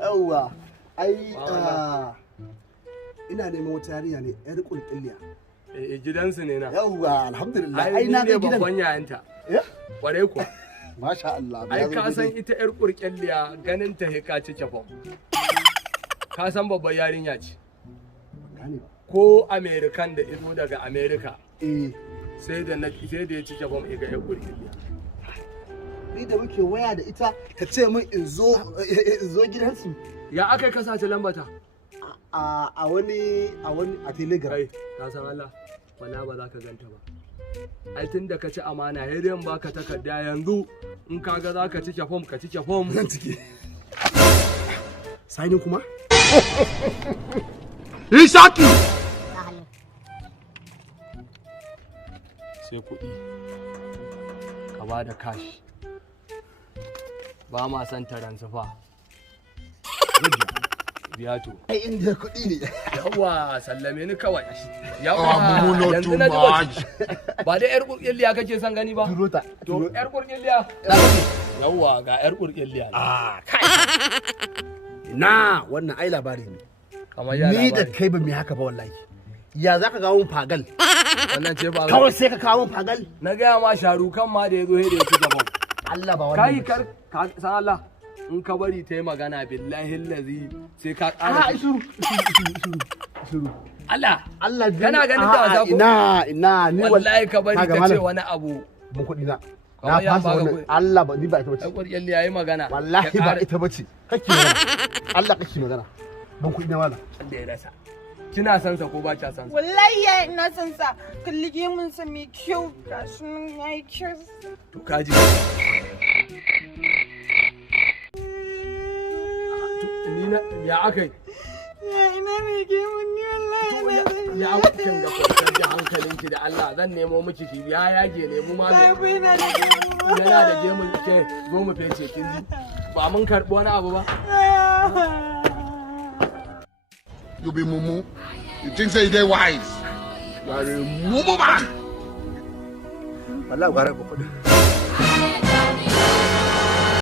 Yawwa, ai ina neman wata yarinya ne yar kulkulliya. Gidansu ne na. Yawwa, alhamdulillah. Ai na ga gidan. Babban yayanta. Kware kuwa. Masha Allah. Ai ka san ita yar kulkulliya ganin ta heka ci kyafon. Ka san babban yarinya ce. Ko American da izo daga America. Sai da ya ci kyafon ga yar kulkulliya. Ni da muke waya da ita ta ce min in zo gidansu. Ya aka ka sace lambata? A wani a telegram. Kai, ka san Allah, wala ba za ka ganta ba. Ai tun da ka ci amana, sai dai in baka takarda yanzu in kaga za ka cike form ka cike form. Zan cike. Sani kuma? Ishaki! Sai kuɗi. Ka ba da cash. Ba ma san taransifa. Biya to. Ai inda kuɗi ne. Yawwa sallame ni kawai. Yawwa yanzu na ji ba da yar kurkilliya kake son gani ba? Turo ta. To yar kurkilliya. Yawwa ga yar kurkilliya. Kai. Na wannan ai labari ne. Kamar ya Ni da kai ba mai haka ba wallahi. Ya za ka kawo mun fagal? Wannan ce fagal. Kawai sai ka kawo mun fagal? Na gaya ma sharukan ma da ya zo da ya ci gaban. Allah ba wannan. Kai san Allah in ka bari ta yi magana billahi lazi sai ka ƙara. Shiru. Allah Allah kana ganin ta wasa ko? Ina ni wallahi ka bari ka ce wani abu. Mun kuɗi na. Na fasa wannan. Allah ba ni ba ita bace. Ai kuriyar yayi magana. Wallahi ba ita bace. Kake magana. Allah kake magana. Mun kuɗi na wala. Allah ya rasa. Kina san sa ko ba kya san sa? Wallahi ya ina san sa. Kalli gemun sa mai kyau. Gashi nan yayi kyau. To kaji. Ya akai? Ya ina mai gemun ni wallahi. Ya kin ga kwantar da hankalinki da Allah zan nemo miki ki ya yage nemo ma. Sai bai na da gemun. Yana da gemun ke zo mu fece kin ji. Ba mun karbi wani abu ba. You be mumu. You think say you dey wise. You are a mumu man. Wallahi gwara ba kuɗi.